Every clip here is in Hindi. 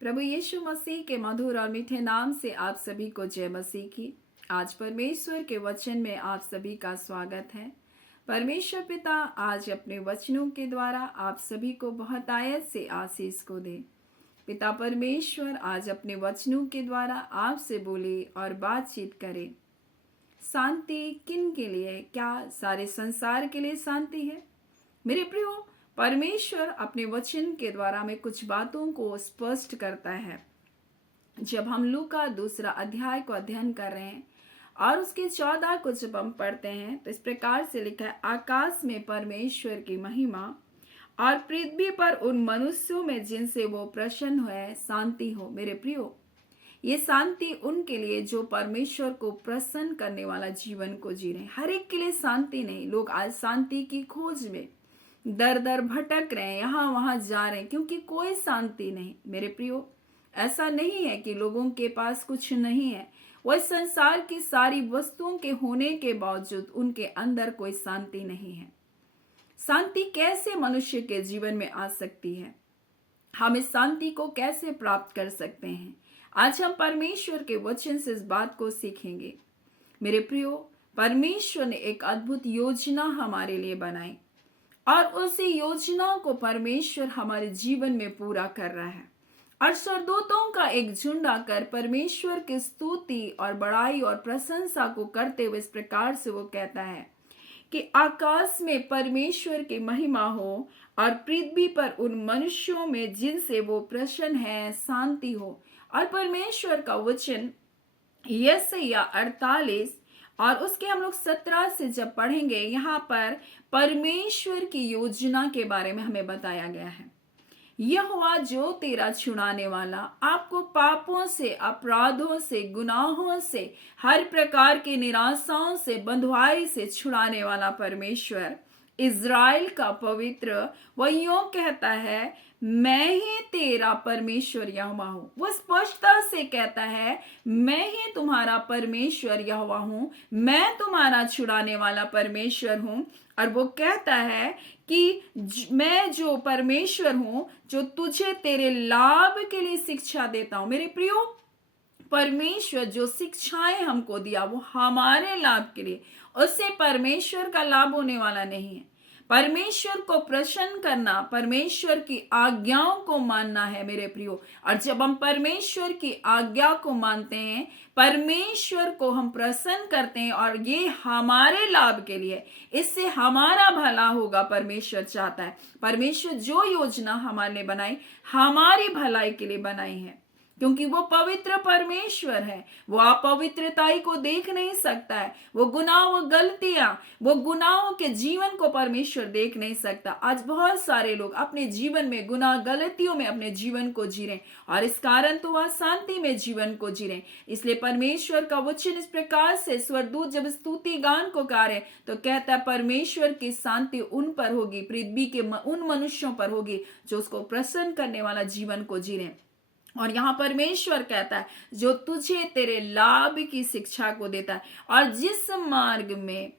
प्रभु यीशु मसीह के मधुर और मीठे नाम से आप सभी को जय मसीह की। आज परमेश्वर के वचन में आप सभी का स्वागत है। परमेश्वर पिता आज अपने वचनों के द्वारा आप सभी को बहुत आयत से आशीष को दे। पिता परमेश्वर आज अपने वचनों के द्वारा आपसे बोले और बातचीत करे। शांति किन के लिए? क्या सारे संसार के लिए शांति है? मेरे प्रियो, परमेश्वर अपने वचन के द्वारा में कुछ बातों को स्पष्ट करता है। जब हम लूका 2 अध्याय को अध्ययन कर रहे हैं और उसके 14 को जब हम पढ़ते हैं तो इस प्रकार से लिखा है, आकाश में परमेश्वर की महिमा और पृथ्वी पर उन मनुष्यों में जिनसे वो प्रसन्न हुए शांति हो। मेरे प्रियो, ये शांति उनके लिए जो परमेश्वर को प्रसन्न करने वाला जीवन को जी रहे हैं। हर एक के लिए शांति नहीं। लोग आज शांति की खोज में दर दर भटक रहे हैं, यहाँ वहां जा रहे हैं, क्योंकि कोई शांति नहीं। मेरे प्रियो, ऐसा नहीं है कि लोगों के पास कुछ नहीं है। वह संसार की सारी वस्तुओं के होने के बावजूद उनके अंदर कोई शांति नहीं है। शांति कैसे मनुष्य के जीवन में आ सकती है? हम इस शांति को कैसे प्राप्त कर सकते हैं? आज हम परमेश्वर के वचन से इस बात को सीखेंगे। मेरे प्रियो, परमेश्वर ने एक अद्भुत योजना हमारे लिए बनाई और उसी योजना को परमेश्वर हमारे जीवन में पूरा कर रहा है। और स्वर्गदूतों का एक झुंड आकर परमेश्वर की स्तुति और बड़ाई और प्रशंसा को करते हुए इस प्रकार से वो कहता है कि आकाश में परमेश्वर की महिमा हो और पृथ्वी पर उन मनुष्यों में जिनसे वो प्रसन्न है शांति हो। और परमेश्वर का वचन यशायाह 48 और उसके हम लोग 17 से जब पढ़ेंगे, यहाँ पर परमेश्वर की योजना के बारे में हमें बताया गया है। यहोवा जो तेरा छुड़ाने वाला, आपको पापों से, अपराधों से, गुनाहों से, हर प्रकार की निराशाओं से, बंधुआई से छुड़ाने वाला परमेश्वर, इज़राइल का पवित्र, वह यूं कहता है, मैं ही तेरा परमेश्वर यहोवा हूं। वो स्पष्टता से कहता है, मैं ही तुम्हारा परमेश्वर यहोवा हूं, मैं तुम्हारा छुड़ाने वाला परमेश्वर हूं। और वो कहता है कि मैं जो परमेश्वर हूं, जो तुझे तेरे लाभ के लिए शिक्षा देता हूं। मेरे प्रियो, परमेश्वर जो शिक्षाएं हमको दिया वो हमारे लाभ के लिए, उससे परमेश्वर का लाभ होने वाला नहीं है। परमेश्वर को प्रसन्न करना, परमेश्वर की आज्ञाओं को मानना है मेरे प्रियो। और जब हम परमेश्वर की आज्ञा को मानते हैं, परमेश्वर को हम प्रसन्न करते हैं और ये हमारे लाभ के लिए, इससे हमारा भला होगा, परमेश्वर चाहता है। परमेश्वर जो योजना हमारे लिए बनाई, हमारी भलाई के लिए बनाई है, क्योंकि वो पवित्र परमेश्वर है। वो अपवित्रताई को देख नहीं सकता है। वो गुनाह, वो गलतियां, वो गुनाहों के जीवन को परमेश्वर देख नहीं सकता। आज बहुत सारे लोग अपने जीवन में गुनाह, गलतियों में अपने जीवन को जी रहे हैं और इस कारण तो वह शांति में जीवन को जी रहे हैं। इसलिए परमेश्वर का वचन इस प्रकार से, स्वर्गदूत जब स्तुति गान को गा रहे तो कहता है, परमेश्वर की शांति उन पर होगी, पृथ्वी के उन मनुष्यों पर होगी जो उसको प्रसन्न करने वाला जीवन को जी रहे हैं। और यहाँ परमेश्वर कहता है, जो तुझे तेरे लाभ की शिक्षा को देता है और जिस मार्ग में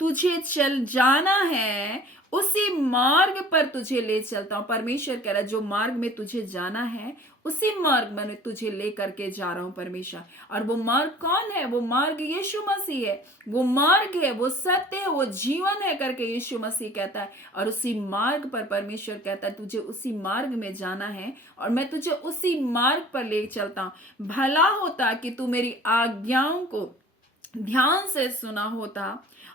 तुझे चल जाना है उसी मार्ग पर तुझे ले चलता हूं। परमेश्वर कह रहा है, जो मार्ग में तुझे जाना है उसी मार्ग में तुझे लेकर के जा रहा हूं परमेश्वर। और वो मार्ग कौन है? वो मार्ग यीशु मसीह है। वो मार्ग है, वो सत्य है, वो जीवन है करके यीशु मसीह कहता है। और उसी मार्ग पर परमेश्वर कहता है, तुझे उसी मार्ग में जाना है और मैं तुझे उसी मार्ग पर ले चलता हूं। भला होता कि तू मेरी आज्ञाओं को ध्यान से सुना होता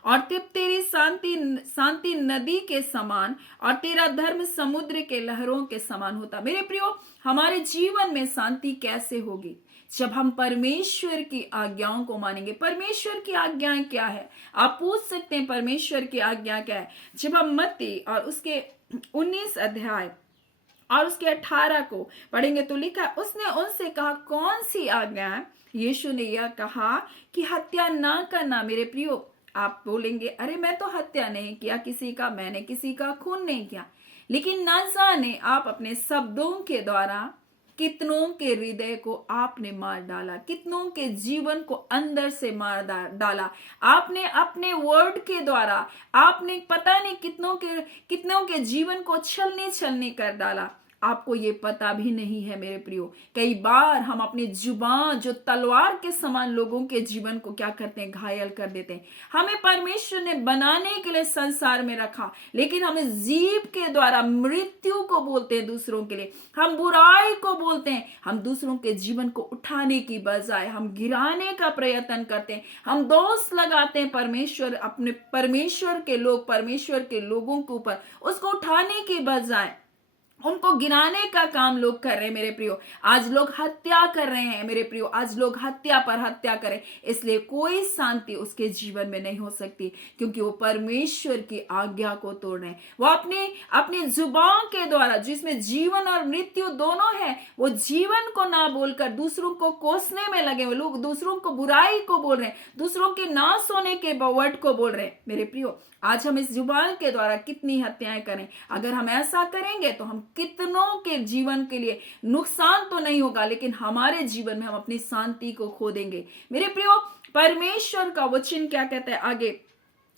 और तब तेरी शांति नदी के समान और तेरा धर्म समुद्र के लहरों के समान होता। मेरे प्रियो, हमारे जीवन में शांति कैसे होगी? जब हम परमेश्वर की आज्ञाओं को मानेंगे। परमेश्वर की आज्ञाएं क्या है? आप पूछ सकते हैं, परमेश्वर की आज्ञा क्या है? जब हम मत्ती और उसके 19 अध्याय और उसके 18 को पढ़ेंगे तो लिखा है, उसने उनसे कहा, कौन सी आज्ञा है? यीशु ने यह कहा कि हत्या ना करना। मेरे प्रियो, आप बोलेंगे, अरे मैं तो हत्या नहीं किया किसी का, मैंने किसी का खून नहीं किया। लेकिन ना जाने आप अपने शब्दों के द्वारा कितनों के हृदय को आपने मार डाला, कितनों के जीवन को अंदर से मार डाला। आपने अपने वर्ड के द्वारा आपने पता नहीं कितनों के जीवन को छलनी कर डाला। आपको ये पता भी नहीं है मेरे प्रियो। कई बार हम अपनी जुबान जो तलवार के समान लोगों के जीवन को क्या करते हैं, घायल कर देते हैं। हमें परमेश्वर ने बनाने के लिए संसार में रखा, लेकिन हमें जीभ के द्वारा मृत्यु को बोलते हैं दूसरों के लिए, हम बुराई को बोलते हैं। हम दूसरों के जीवन को उठाने की बजाय हम गिराने का प्रयत्न करते हैं। हम दोष लगाते हैं परमेश्वर के लोगों के ऊपर, उसको उठाने की बजाय उनको गिराने का काम लोग कर रहे हैं मेरे प्रियो। आज लोग हत्या कर रहे हैं मेरे प्रियो, आज लोग हत्या पर हत्या करें, इसलिए कोई शांति उसके जीवन में नहीं हो सकती, क्योंकि वो परमेश्वर की आज्ञा को तोड़ रहे हैं। वो अपनी जुबान के द्वारा, जिसमें जीवन और मृत्यु दोनों है, वो जीवन को ना बोलकर दूसरों को कोसने में लगे। वो लोग दूसरों को बुराई को बोल रहे हैं, दूसरों के नाश होने के वर्ड को बोल रहे हैं मेरे प्रियो। आज हम इस जुबान के द्वारा कितनी हत्याएं करें। अगर हम ऐसा करेंगे तो हम कितनों के जीवन के लिए नुकसान तो नहीं होगा, लेकिन हमारे जीवन में हम अपनी शांति को खो देंगे मेरे प्रियो। परमेश्वर का वचन क्या कहता है आगे,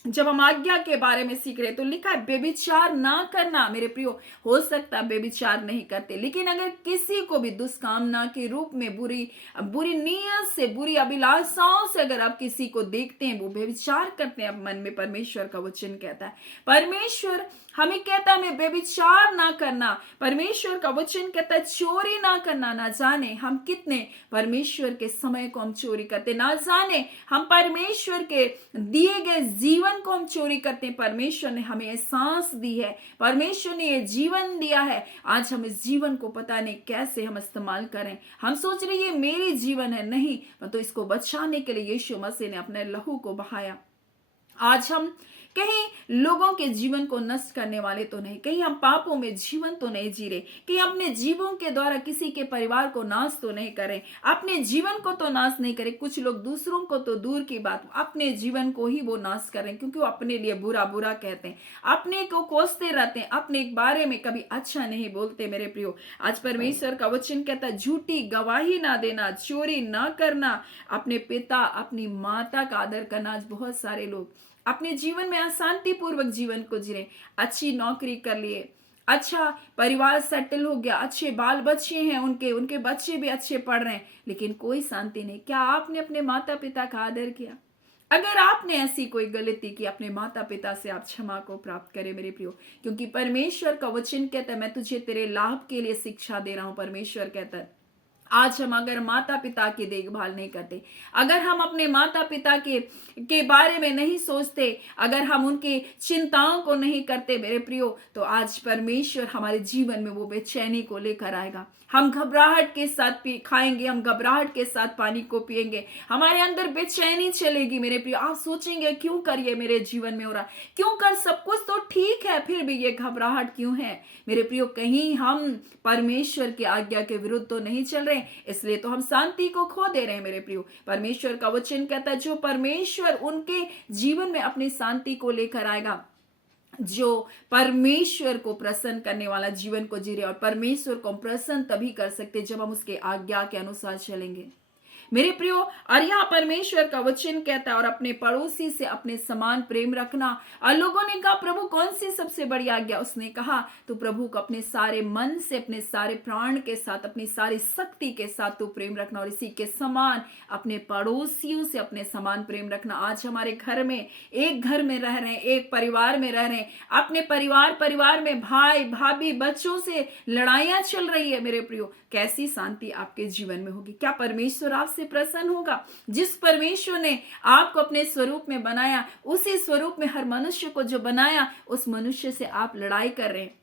जब हम आज्ञा के बारे में सीख रहे तो लिखा है व्यभिचार ना करना मेरे प्रियो। हो सकता है व्यभिचार नहीं करते, लेकिन अगर किसी को भी दुष्कामना के रूप में बुरी नीयत से, बुरी अभिलाषाओं से अगर आप किसी को देखते हैं, वो व्यभिचार करते हैं मन में, परमेश्वर का वचन कहता है, परमेश्वर हमें कहता है हमें व्यभिचार ना करना। परमेश्वर का वचन कहता है चोरी ना करना। ना जाने हम कितने परमेश्वर के समय को हम चोरी करते, ना जाने हम परमेश्वर के दिए गए जीवन को हम चोरी करते हैं। परमेश्वर ने हमें सांस दी है, परमेश्वर ने ये जीवन दिया है, आज हम इस जीवन को पता नहीं कैसे हम इस्तेमाल करें। हम सोच रहे ये मेरी जीवन है, नहीं, तो इसको बचाने के लिए यीशु मसीह ने अपने लहू को बहाया। आज हम कहीं लोगों के जीवन को नष्ट करने वाले तो नहीं, कहीं हम पापों में जीवन तो नहीं जी रहे, कहीं अपने जीवों के द्वारा किसी के परिवार को नाश तो नहीं करें, अपने जीवन को तो नाश नहीं करें। कुछ लोग दूसरों को तो दूर की बात, अपने जीवन को ही वो नाश करें, क्योंकि वो अपने लिए बुरा बुरा कहते हैं, अपने को कोसते रहते हैं, अपने बारे में कभी अच्छा नहीं बोलते मेरे प्रियो। आज परमेश्वर का वचन कहता है झूठी गवाही ना देना, चोरी ना करना, अपने पिता अपनी माता का आदर करना। आज बहुत सारे लोग अपने जीवन में अशांति पूर्वक जीवन को जी रहे, अच्छी नौकरी कर लिए, अच्छा परिवार सेटल हो गया, अच्छे बाल बच्चे हैं, उनके बच्चे भी अच्छे पढ़ रहे हैं, लेकिन कोई शांति नहीं। क्या आपने अपने माता पिता का आदर किया? अगर आपने ऐसी कोई गलती की, अपने माता पिता से आप क्षमा को प्राप्त करें मेरे प्रियो, क्योंकि परमेश्वर का वचन कहता है मैं तुझे तेरे लाभ के लिए शिक्षा दे रहा हूं। परमेश्वर कहता है आज हम अगर माता पिता की देखभाल नहीं करते, अगर हम अपने माता पिता के बारे में नहीं सोचते, अगर हम उनकी चिंताओं को नहीं करते मेरे प्रियो, तो आज परमेश्वर हमारे जीवन में वो बेचैनी को लेकर आएगा। हम घबराहट के साथ खाएंगे, हम घबराहट के साथ पानी को पिएंगे, हमारे अंदर बेचैनी चलेगी मेरे प्रियो। आप सोचेंगे क्यों कर ये मेरे जीवन में हो रहा, क्यों कर, सब कुछ तो ठीक है, फिर भी ये घबराहट क्यों है मेरे प्रियो? कहीं हम परमेश्वर की आज्ञा के विरुद्ध तो नहीं चल रहे, इसलिए तो हम शांति को खो दे रहे हैं मेरे प्रियो। परमेश्वर का वचन कहता है जो परमेश्वर उनके जीवन में अपनी शांति को लेकर आएगा, जो परमेश्वर को प्रसन्न करने वाला जीवन को जी रहे, और परमेश्वर को हम प्रसन्न तभी कर सकते जब हम उसके आज्ञा के अनुसार चलेंगे मेरे प्रियो। और यहाँ परमेश्वर का वचन कहता है और अपने पड़ोसी से अपने समान प्रेम रखना। और लोगों ने कहा प्रभु कौन सी सबसे बड़ी आज्ञा? उसने कहा तो प्रभु को अपने सारे मन से, अपने सारे प्राण के साथ, अपनी सारी शक्ति के साथ तो प्रेम रखना, और इसी के समान अपने पड़ोसियों से अपने समान प्रेम रखना। आज हमारे घर में, एक घर में रह रहे हैं, एक परिवार में रह रहे हैं, अपने परिवार में भाई भाभी बच्चों से लड़ाइयां चल रही है मेरे प्रियो, कैसी शांति आपके जीवन में होगी? क्या परमेश्वर आपसे प्रसन्न होगा? जिस परमेश्वर ने आपको अपने स्वरूप में बनाया, उसी स्वरूप में हर मनुष्य को जो बनाया, उस मनुष्य से आप लड़ाई कर रहे हैं,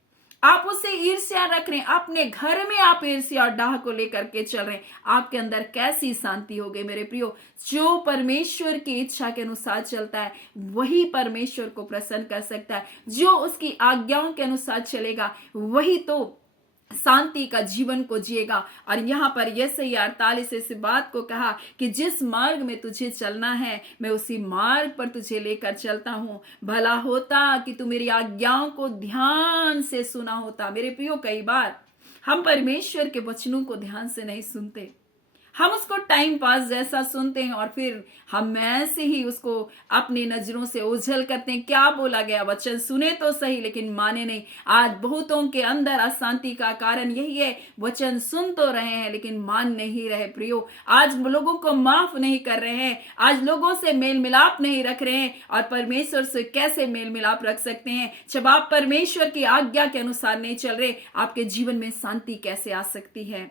आप उससे ईर्ष्या रख रहे हैं, अपने घर में आप ईर्ष्या और डाह को लेकर के चल रहे हैं, आपके अंदर कैसी शांति हो गई मेरे प्रियो? जो परमेश्वर की इच्छा के अनुसार चलता है वही परमेश्वर को प्रसन्न कर सकता है। जो उसकी आज्ञाओं के अनुसार चलेगा वही तो शांति का जीवन को जिएगा। और यहाँ पर यशायाह 48 इस बात को कहा कि जिस मार्ग में तुझे चलना है मैं उसी मार्ग पर तुझे लेकर चलता हूँ। भला होता कि तू मेरी आज्ञाओं को ध्यान से सुना होता। मेरे प्रियो, कई बार हम परमेश्वर के वचनों को ध्यान से नहीं सुनते, हम उसको टाइम पास जैसा सुनते हैं और फिर हम ऐसे ही उसको अपनी नजरों से ओझल करते हैं। क्या बोला गया, वचन सुने तो सही लेकिन माने नहीं। आज बहुतों के अंदर अशांति का कारण यही है, वचन सुन तो रहे हैं लेकिन मान नहीं रहे प्रियो। आज लोगों को माफ नहीं कर रहे हैं, आज लोगों से मेल मिलाप नहीं रख रहे हैं। और परमेश्वर से कैसे मेल मिलाप रख सकते हैं जब आप परमेश्वर की आज्ञा के अनुसार नहीं चल रहे? आपके जीवन में शांति कैसे आ सकती है?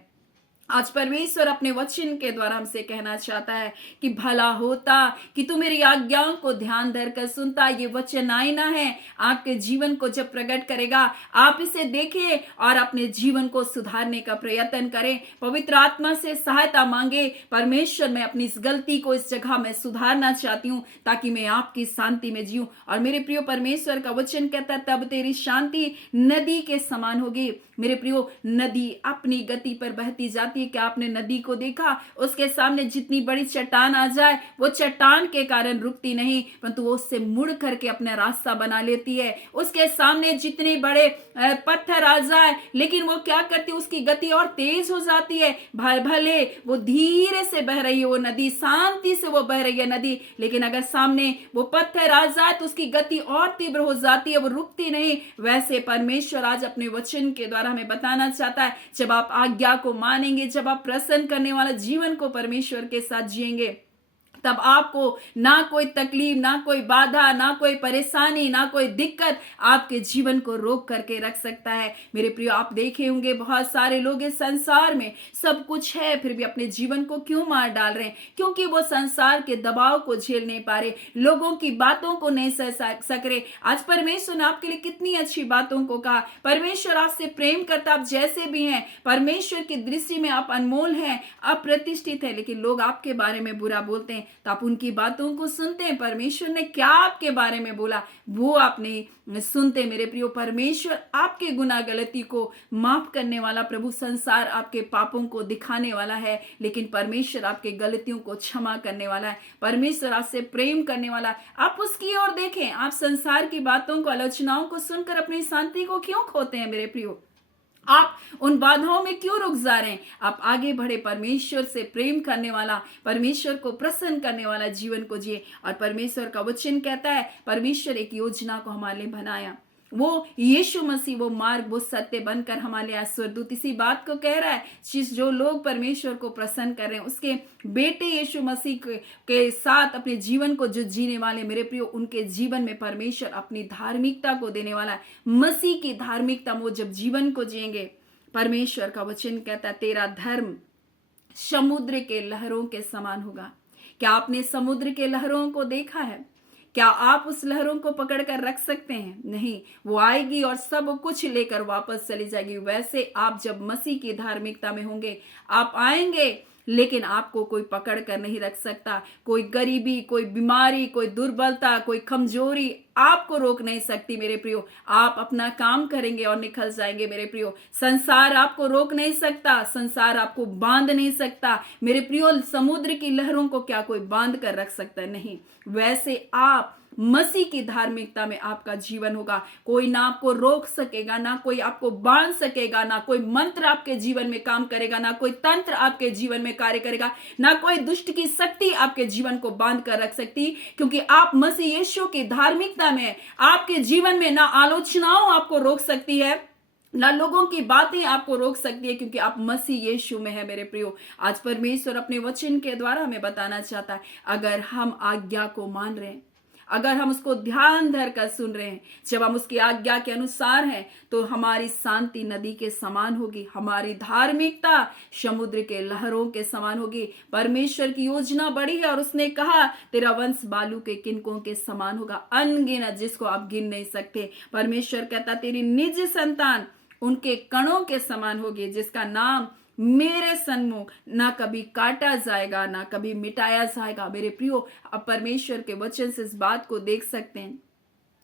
आज परमेश्वर अपने वचन के द्वारा हमसे कहना चाहता है कि भला होता कि तू मेरी आज्ञाओं को ध्यान धरकर सुनता। ये वचन आईना है, आपके जीवन को जब प्रकट करेगा आप इसे देखें और अपने जीवन को सुधारने का प्रयत्न करें। पवित्र आत्मा से सहायता मांगे, परमेश्वर मैं अपनी इस गलती को इस जगह में सुधारना चाहती हूँ ताकि मैं आपकी शांति में जीऊं। और मेरे प्रियो, परमेश्वर का वचन कहता है तब तेरी शांति नदी के समान होगी। मेरे प्रियो, नदी अपनी गति पर बहती जाती है। क्या आपने नदी को देखा? उसके सामने जितनी बड़ी चट्टान आ जाए वो चट्टान के कारण रुकती नहीं, परंतु वो उससे मुड़ करके अपना रास्ता बना लेती है। उसके सामने जितने बड़े पत्थर आ जाए लेकिन वो क्या करती है, उसकी गति और तेज हो जाती है। भले वो धीरे से बह रही है वो नदी, शांति से वो बह रही है नदी, लेकिन अगर सामने वो पत्थर आ जाए तो उसकी गति और तीव्र हो जाती है, वो रुकती नहीं। वैसे परमेश्वर आज अपने वचन के द्वारा हमें बताना चाहता है, जब आप आज्ञा को मानेंगे, जब आप प्रसन्न करने वाला जीवन को परमेश्वर के साथ जिएंगे, तब आपको ना कोई तकलीफ, ना कोई बाधा, ना कोई परेशानी, ना कोई दिक्कत आपके जीवन को रोक करके रख सकता है। मेरे प्रियो, आप देखे होंगे बहुत सारे लोग इस संसार में सब कुछ है फिर भी अपने जीवन को क्यों मार डाल रहे हैं? क्योंकि वो संसार के दबाव को झेल नहीं पा रहे, लोगों की बातों को नहीं सह सक रहे। आज परमेश्वर ने आपके लिए कितनी अच्छी बातों को कहा। परमेश्वर आपसे प्रेम करता, आप जैसे भी हैं परमेश्वर की दृष्टि में आप अनमोल हैं, अप्रतिष्ठित है, लेकिन लोग आपके बारे में बुरा बोलते हैं तो आप उनकी बातों को सुनते हैं। परमेश्वर ने क्या आपके बारे में बोला वो आप नहीं सुनते। मेरे प्रियो, परमेश्वर आपके गुनाह गलती को माफ करने वाला प्रभु, संसार आपके पापों को दिखाने वाला है, लेकिन परमेश्वर आपके गलतियों को क्षमा करने वाला है। परमेश्वर आपसे प्रेम करने वाला है। आप उसकी ओर देखें। आप संसार की बातों को, आलोचनाओं को सुनकर अपनी शांति को क्यों खोते हैं? मेरे प्रियो, आप उन बाधाओं में क्यों रुक जा रहे हैं? आप आगे बढ़े, परमेश्वर से प्रेम करने वाला, परमेश्वर को प्रसन्न करने वाला जीवन को जिए। और परमेश्वर का वचन कहता है, परमेश्वर एक योजना को हमारे लिए बनाया, वो यीशु मसीह, वो मार्ग, वो सत्य बनकर हमारे लिए स्वर्गदूत इसी बात को कह रहा है। जो लोग परमेश्वर को प्रसन्न कर रहे हैं, उसके बेटे यीशु मसीह के साथ अपने जीवन को जो जीने वाले, मेरे प्रियो, उनके जीवन में परमेश्वर अपनी धार्मिकता को देने वाला है। मसीह की धार्मिकता वो जब जीवन को जिएंगे, परमेश्वर का वचन कहता है तेरा धर्म समुद्र के लहरों के समान होगा। क्या आपने समुद्र के लहरों को देखा है? क्या आप उस लहरों को पकड़ कर रख सकते हैं? नहीं, वो आएगी और सब कुछ लेकर वापस चली जाएगी। वैसे आप जब मसीह की धार्मिकता में होंगे, आप आएंगे लेकिन आपको कोई पकड़ कर नहीं रख सकता। कोई गरीबी, कोई बीमारी, कोई दुर्बलता, कोई कमजोरी आपको रोक नहीं सकती। मेरे प्रियो, आप अपना काम करेंगे और निकल जाएंगे। मेरे प्रियो, संसार आपको रोक नहीं सकता, संसार आपको बांध नहीं सकता। मेरे प्रियो, समुद्र की लहरों को क्या कोई बांध कर रख सकता है? नहीं। वैसे आप मसीह की धार्मिकता में आपका जीवन होगा, कोई ना आपको रोक सकेगा, ना कोई आपको बांध सकेगा, ना कोई मंत्र आपके जीवन में काम करेगा, ना कोई तंत्र आपके जीवन में कार्य करेगा, ना कोई दुष्ट की शक्ति आपके जीवन को बांध कर रख सकती, क्योंकि आप मसीह यीशु की धार्मिकता में, आपके जीवन में ना आलोचनाओं आपको रोक सकती है, ना लोगों की बातें आपको रोक सकती है, क्योंकि आप मसीह यीशु में है। मेरे प्रियो, आज परमेश्वर अपने वचन के द्वारा हमें बताना चाहता है, अगर हम आज्ञा को मान रहे हैं, अगर हम उसको ध्यान धर कर सुन रहे हैं, जब हम उसकी आज्ञा के अनुसार हैं, तो हमारी शांति नदी के समान होगी, हमारी धार्मिकता समुद्र के लहरों के समान होगी। परमेश्वर की योजना बड़ी है और उसने कहा तेरा वंश बालू के किनकों के समान होगा, अनगिनत, जिसको आप गिन नहीं सकते। परमेश्वर कहता तेरी निज संतान उनके कणों के समान होगी, जिसका नाम मेरे सन्मुख ना कभी काटा जाएगा, ना कभी मिटाया जाएगा। मेरे प्रियो, अब परमेश्वर के वचन से इस बात को देख सकते हैं।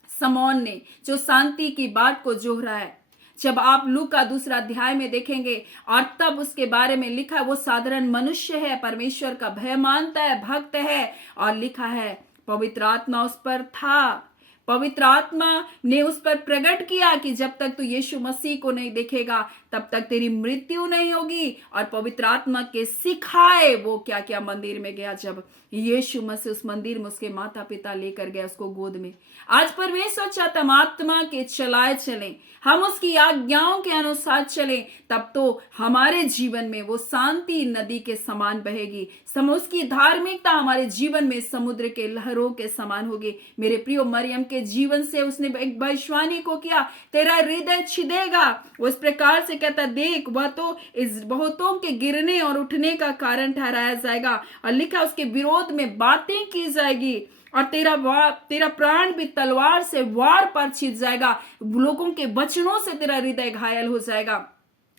समौन ने जो शांति की बात को जोहरा है, जब आप लूका 2 अध्याय में देखेंगे और तब उसके बारे में लिखा है, वो साधारण मनुष्य है, परमेश्वर का भय मानता है, भक्त है, और लिखा है पवित्र आत्मा उस पर था। पवित्र आत्मा ने उस पर प्रकट किया कि जब तक तू यीशु मसीह को नहीं देखेगा तब तक तेरी मृत्यु नहीं होगी। और पवित्र आत्मा के सिखाए वो क्या क्या मंदिर में गया, जब यीशु मसीह उस मंदिर में उसके माता पिता लेकर गए उसको गोद में। आज परमेश्वर चाहता हम आत्मा के चलाए चलें, हम उसकी आज्ञाओं के अनुसार चलें, तब तो हमारे जीवन में वो शांति नदी के समान बहेगी। उसकी धार्मिकता हमारे जीवन में समुद्र के लहरों के समान होगी। मेरे प्रियो, मरियम के जीवन से उसने एक भविष्यवाणी को किया, तेरा हृदय छिदेगा। उस प्रकार से कहता, देख वह तो इस बहुतों के गिरने और उठने का कारण ठहराया जाएगा, और लिखा उसके विरोध में बातें की जाएगी, और तेरा प्राण भी तलवार से वार पर छिद जाएगा, लोगों के वचनों से तेरा हृदय घायल हो जाएगा।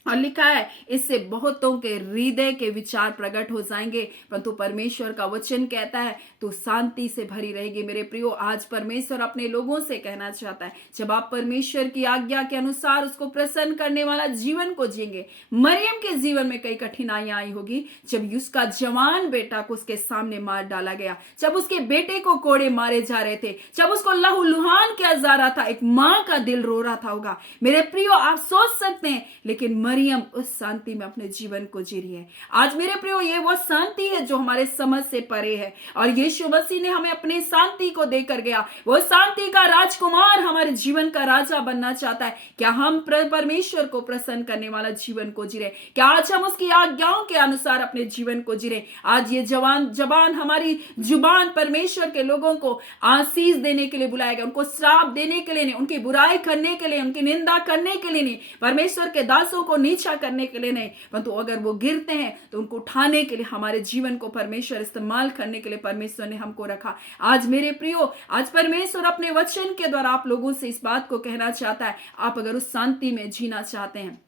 और लिखा है इससे बहुतों के हृदय के विचार प्रकट हो जाएंगे, परंतु परमेश्वर का वचन कहता है तो शांति से भरी रहेगी। मेरे प्रियो, आज परमेश्वर अपने लोगों से कहना चाहता है, जब आप परमेश्वर की आज्ञा के अनुसार उसको प्रसन्न करने वाला जीवन को जिएंगे। मरियम के जीवन में कई कठिनाइयां आई होगी, जब उसका जवान बेटा को उसके सामने मार डाला गया, जब उसके बेटे को कोड़े मारे जा रहे थे, जब उसको लहूलुहान किया जा रहा था, एक मां का दिल रो रहा था होगा। मेरे प्रियो, आप सोच सकते हैं, लेकिन मरियम उस शांति में अपने जीवन को जी रही है। आज मेरे प्रियो, ये वो शांति है जो हमारे समझ से परे है, और यीशु मसीह ने हमें अपने शांति को देकर गया। वो शांति का राजकुमार हमारे जीवन का राजा बनना चाहता है। क्या हम परमेश्वर को प्रसन्न करने वाला जीवन को जी रहे? क्या आज हम उसकी आज्ञाओं के अनुसार अपने जीवन को जी रहे? आज ये जबान हमारी जुबान परमेश्वर के लोगों को आशीष देने के लिए बुलाया गया, उनको श्राप देने के लिए नहीं, उनकी बुराई करने के लिए, उनकी निंदा करने के लिए नहीं, परमेश्वर के दासों को नीचा करने के लिए नहीं, परंतु अगर वो गिरते हैं तो उनको उठाने के लिए, हमारे जीवन को परमेश्वर इस्तेमाल करने के लिए परमेश्वर ने हमको रखा। आज मेरे प्रियो, आज परमेश्वर अपने वचन के द्वारा आप लोगों से इस बात को कहना चाहता है, आप अगर उस शांति में जीना चाहते हैं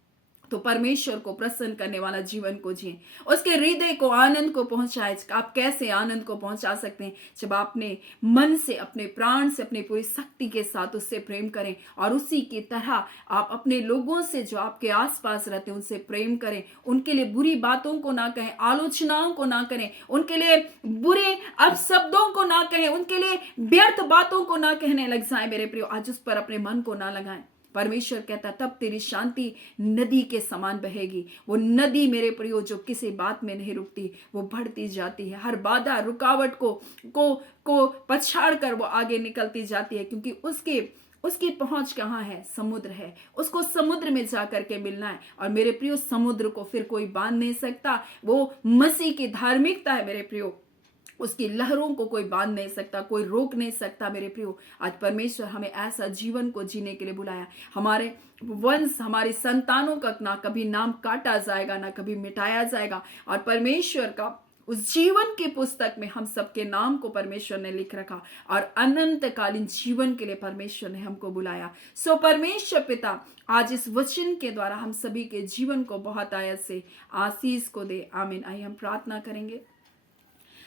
तो परमेश्वर को प्रसन्न करने वाला जीवन को जिए, उसके हृदय को आनंद को पहुंचाए। आप कैसे आनंद को पहुंचा सकते हैं? जब आपने मन से, अपने प्राण से, अपनी पूरी शक्ति के साथ उससे प्रेम करें, और उसी की तरह आप अपने लोगों से जो आपके आसपास रहते हैं उनसे प्रेम करें, उनके लिए बुरी बातों को ना कहें, आलोचनाओं को ना करें, उनके लिए बुरे अपशब्दों को ना कहें, उनके लिए व्यर्थ बातों को ना कहने लग जाए। मेरे प्रियो, आज उस पर अपने मन को ना लगाएं। परमेश्वर कहता तब तेरी शांति नदी के समान बहेगी। वो नदी मेरे प्रियो जो किसी बात में नहीं रुकती, वो बढ़ती जाती है, हर बाधा रुकावट को पछाड़ कर वो आगे निकलती जाती है, क्योंकि उसकी पहुंच कहाँ है? समुद्र है। उसको समुद्र में जाकर के मिलना है। और मेरे प्रियो, समुद्र को फिर कोई बांध नहीं सकता। वो मसीह की धार्मिकता है मेरे प्रियो, उसकी लहरों को कोई बांध नहीं सकता, कोई रोक नहीं सकता। मेरे प्रियो, आज परमेश्वर हमें ऐसा जीवन को जीने के लिए बुलाया। हमारे वंश, हमारी संतानों का ना कभी नाम काटा जाएगा, ना कभी मिटाया जाएगा, और परमेश्वर का उस जीवन की पुस्तक में हम सबके नाम को परमेश्वर ने लिख रखा, और अनंतकालीन जीवन के लिए परमेश्वर ने हमको बुलाया। सो परमेश्वर पिता आज इस वचन के द्वारा हम सभी के जीवन को बहुत आयत से आशीष को दे। आमीन। आइए हम प्रार्थना करेंगे।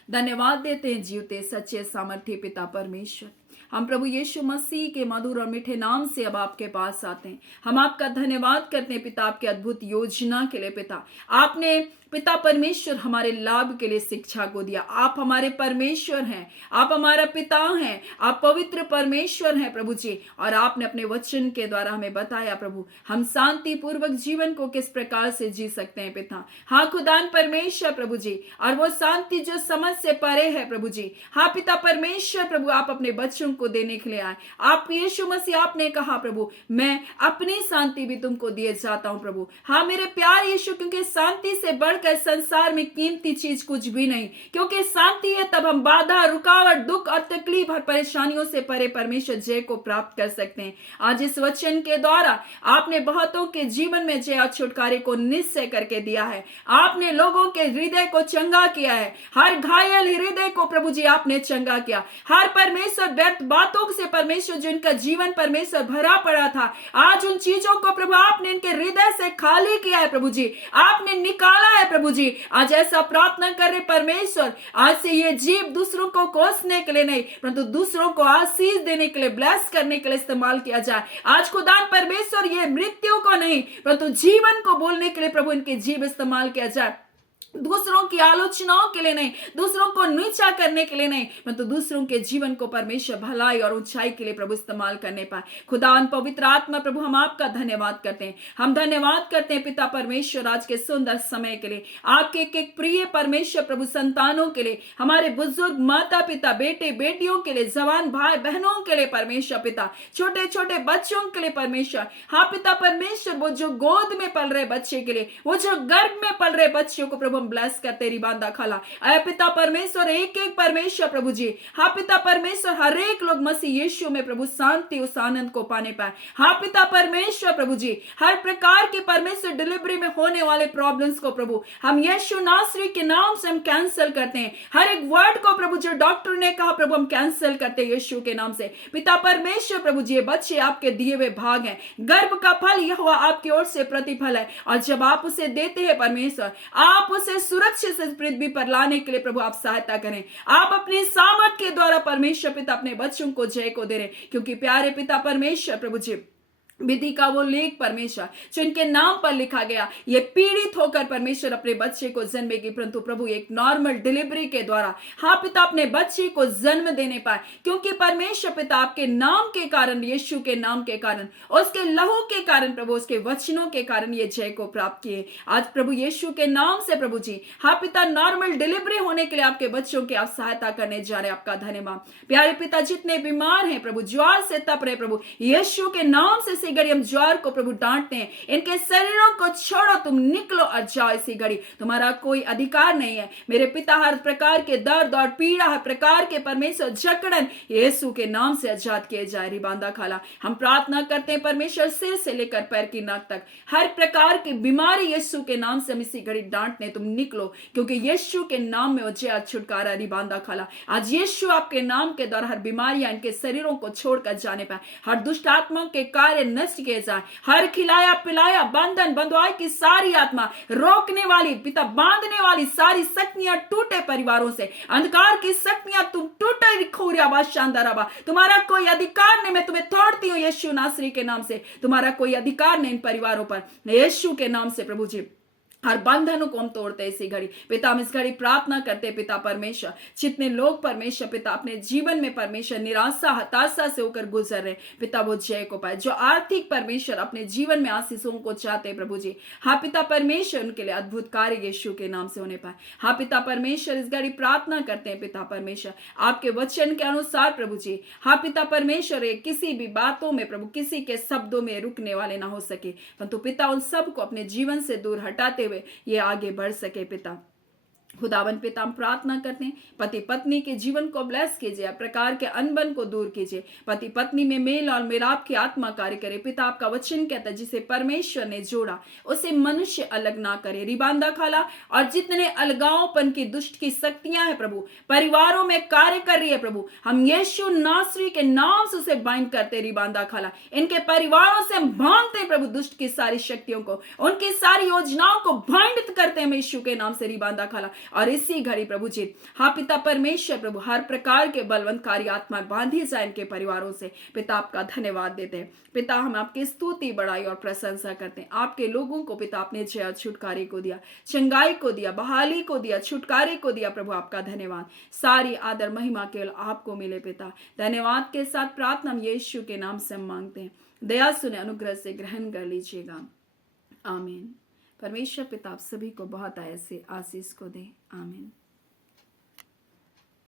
धन्यवाद देते हैं जीवते सच्चे सामर्थ्य पिता परमेश्वर, हम प्रभु यीशु मसीह के मधुर और मीठे नाम से अब आपके पास आते हैं। हम आपका धन्यवाद करते हैं पिता, आपके अद्भुत योजना के लिए। पिता, आपने पिता परमेश्वर हमारे लाभ के लिए शिक्षा को दिया। आप हमारे परमेश्वर हैं, आप हमारा पिता हैं, आप पवित्र परमेश्वर हैं प्रभु जी, और आपने अपने वचन के द्वारा हमें बताया प्रभु हम शांति पूर्वक जीवन को किस प्रकार से जी सकते हैं पिता। हाँ खुदान परमेश्वर प्रभु जी, और वो शांति जो समझ से परे है प्रभु जी। हाँ पिता परमेश्वर प्रभु, आप अपने बच्चों को देने के लिए आए। आप यीशु मसीह, आपने कहा प्रभु मैं अपनी शांति भी तुमको दिए जाता हूं प्रभु। हाँ मेरे प्यार यीशु, क्योंकि शांति से बढ़कर संसार में कीमती चीज कुछ भी नहीं, क्योंकि शांति है तब हम बाधा, रुकावट, दुख और तकलीफ और परेशानियों से परे परमेश्वर जय को प्राप्त कर सकते हैं। आज इस वचन के द्वारा आपने बहुतों के जीवन में जय और छुटकारे को निश्चय करके दिया है। आपने लोगों के हृदय को चंगा किया है, हर घायल हृदय को प्रभु जी आपने चंगा किया। हर परमेश्वर व्यर्थ बातों से परमेश्वर जो इनका जीवन परमेश्वर भरा पड़ा था, आज उन चीजों को प्रभु आपने इनके हृदय से खाली किया है प्रभु जी, आपने निकाला है प्रभु जी। आज ऐसा प्रार्थना कर रहे परमेश्वर, आज से ये जीव दूसरों को कोसने के लिए नहीं, परंतु दूसरों को आशीष देने के लिए, ब्लेस करने के लिए इस्तेमाल किया जाए। आज खुदा परमेश्वर ये मृत्यु को नहीं परंतु जीवन को बोलने के लिए प्रभु इनके जीव इस्तेमाल किया जाए। दूसरों की आलोचनाओं के लिए नहीं, दूसरों को नीचा करने के लिए नहीं, परंतु दूसरों के जीवन को परमेश्वर भलाई और ऊंचाई के लिए प्रभु इस्तेमाल करने पाए। खुदावन पवित्र आत्मा प्रभु, हम आपका धन्यवाद करते हैं। हम धन्यवाद करते हैं पिता परमेश्वर आज के सुंदर समय के लिए, आपके एक प्रिय परमेश्वर प्रभु संतानों के लिए, हमारे बुजुर्ग माता पिता, बेटे बेटियों के लिए, जवान भाई बहनों के लिए परमेश्वर पिता, छोटे छोटे बच्चों के लिए परमेश्वर, हाँ पिता परमेश्वर, वो जो गोद में पल रहे बच्चे के लिए, वो जो गर्भ में पल रहे बच्चों को प्रभु ब्लेस कर तेरी बांदा खाला। अय पिता परमेश्वर, एक एक परमेश्वर प्रभु जी, हाँ पिता परमेश्वर, हर एक लोग मसीह यीशु में प्रभु शांति उस आनंद को पाने पाए। हाँ पिता परमेश्वर प्रभु जी, हर प्रकार के परमेश्वर डिलीवरी में होने वाले प्रॉब्लम्स को प्रभु हम यीशु नासरी के नाम से हम कैंसिल करते हैं। हर एक वर्ड को प्रभु जो डॉक्टर ने कहा प्रभु हम कैंसिल करते हैं यीशु के नाम से। पिता परमेश्वर प्रभु जी, बच्चे आपके दिए हुए भाग हैं, गर्भ का फल यह हुआ आपकी ओर से प्रतिफल है, और जब आप उसे देते हैं परमेश्वर, आप उसे सुरक्षित से पृथ्वी पर लाने के लिए प्रभु आप सहायता करें। आप अपने सामर्थ के द्वारा परमेश्वर पिता अपने बच्चों को जय को दे रहे, क्योंकि प्यारे पिता परमेश्वर प्रभु जी, विधि का वो लेख परमेश्वर जो इनके नाम पर लिखा गया, ये पीड़ित होकर परमेश्वर अपने बच्चे को जन्मेगी, परंतु प्रभु एक नॉर्मल डिलीवरी के द्वारा हाँ पिता अपने बच्चे को जन्म देने पाए, क्योंकि परमेश्वर पिता आपके नाम के कारण, यीशु के नाम के कारण, उसके लहू के कारण प्रभु, उसके वचनों के कारण ये जय को प्राप्त किए। आज प्रभु यीशु के नाम से प्रभु जी, हाँ पिता नॉर्मल डिलीवरी होने के लिए आपके बच्चों की आप सहायता करने जा रहे हैं। आपका धन्यवाद प्यारे पिता। जितने बीमार हैं प्रभु, ज्वार से तप रहे प्रभु, यीशु के नाम से इसी घड़ी हम ज्वार को प्रभु डांटते हैं, इनके शरीरों को छोड़ो, तुम निकलो और जाओ। इसी घड़ी तुम्हारा कोई अधिकार नहीं है मेरे पिता। हर प्रकार के दर्द और पीड़ा, हर प्रकार के परमेश्वर जकड़न यीशु के नाम से आजाद किए जाए। रिबांदा खाला हम प्रार्थना करते हैं परमेश्वर, सिर से लेकर पैर की नाक तक हर प्रकार की बीमारी यीशु के नाम से हम इसी घड़ी डांटते हैं, तुम निकलो, क्योंकि यीशु के नाम में जय छुटकारा। रिबांदा खाला आज यीशु आपके नाम के द्वारा हर बीमारियां इनके शरीरों को छोड़कर जाने पाए, हर दुष्ट आत्माओं के कार्य नष्ट किए जाए, हर खिलाया पिलाया बंधन बंधुआई की सारी आत्मा, रोकने वाली पिता, बांधने वाली सारी शक्तियां टूटे परिवारों से, अंधकार की शक्तियां तुम टूटे खोरिया शानदाराबा, तुम्हारा कोई अधिकार नहीं। मैं तुम्हें तोड़ती हूं यीशु नासरी के नाम से, तुम्हारा कोई अधिकार नहीं इन परिवारों पर, यीशु के नाम से प्रभु जी हर बंधनों को हम तोड़ते हैं इसी घड़ी पिता। हम इस घड़ी प्रार्थना करते हैं पिता परमेश्वर, जितने लोग परमेश्वर पिता अपने जीवन में परमेश्वर निराशा हताशा से होकर गुजर रहे पिता, वो जय को पाए। जो आर्थिक परमेश्वर अपने जीवन में आशीषों को चाहते हैं प्रभु जी, हाँ पिता परमेश्वर उनके लिए अद्भुत कार्य यीशु के नाम से होने पाए। हाँ पिता परमेश्वर इस घड़ी प्रार्थना करते हैं पिता परमेश्वर, आपके वचन के अनुसार प्रभु जी, हाँ पिता परमेश्वर किसी भी बातों में प्रभु किसी के शब्दों में रुकने वाले ना हो सके, परंतु पिता उन सब को अपने जीवन से दूर हटाते हुए ये आगे बढ़ सके पिता। खुदावन पिता हम प्रार्थना करते हैं, पति पत्नी के जीवन को ब्लेस कीजिए, प्रकार के अनबन को दूर कीजिए, पति पत्नी में मेल और मिलाप की आत्मा कार्य करे पिता। आपका वचन कहता है जिसे परमेश्वर ने जोड़ा उसे मनुष्य अलग ना करे। रिबांदा खाला और जितने अलगावपन की दुष्ट की शक्तियां हैं प्रभु परिवारों में कार्य कर रही है प्रभु, हम यीशु नासरी के नाम से उसे बाइंड करते। रिबांदा खाला इनके परिवारों से हम भांगते हैं प्रभु दुष्ट की सारी शक्तियों को, उनकी सारी योजनाओं को बाइंड करते हैं यीशु के नाम से। रिबांदा खाला और इसी घड़ी प्रभु जी, हाँ पिता परमेश्वर प्रभु हर प्रकार के बलवंतकारी आत्मा बांधी जाए इनके परिवारों से पिता। आपका धन्यवाद देते हैं पिता, हम आपकी स्तुति बड़ाई और प्रशंसा करते हैं। आपके लोगों को पिता आपने जय और छुटकारे को दिया, चंगाई को दिया, बहाली को दिया, छुटकारे को दिया प्रभु। आपका धन्यवाद, सारी आदर महिमा केवल आपको मिले पिता। धन्यवाद के साथ प्रार्थना हम यीशु के नाम से मांगते हैं, दया सुने अनुग्रह से ग्रहण कर लीजिएगा, आमीन। परमेश्वर पिता आप सभी को बहुत ऐसे आशीष को दे, आमीन।